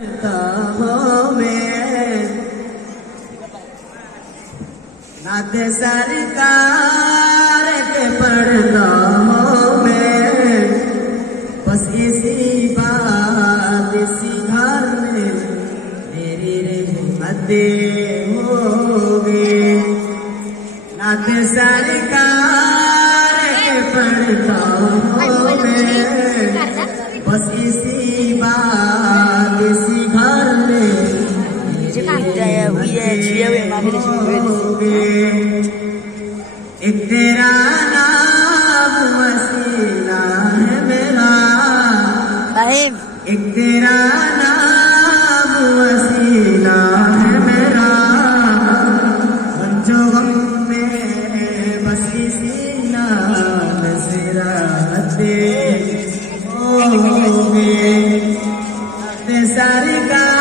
नात सरकार के पढ़ता हूँ मैं, बस इसी बात इसी घर में मेरी रहमतें होगी। नात सरकार के पढ़ता हूँ मैं, बस इसी बात इसी घर में एक तेरा नाम वसीला है मेरा, एक तेरा नाम वसीला है मेरा, जो गम में बस इसी नाम से रहते होंगे। सरकार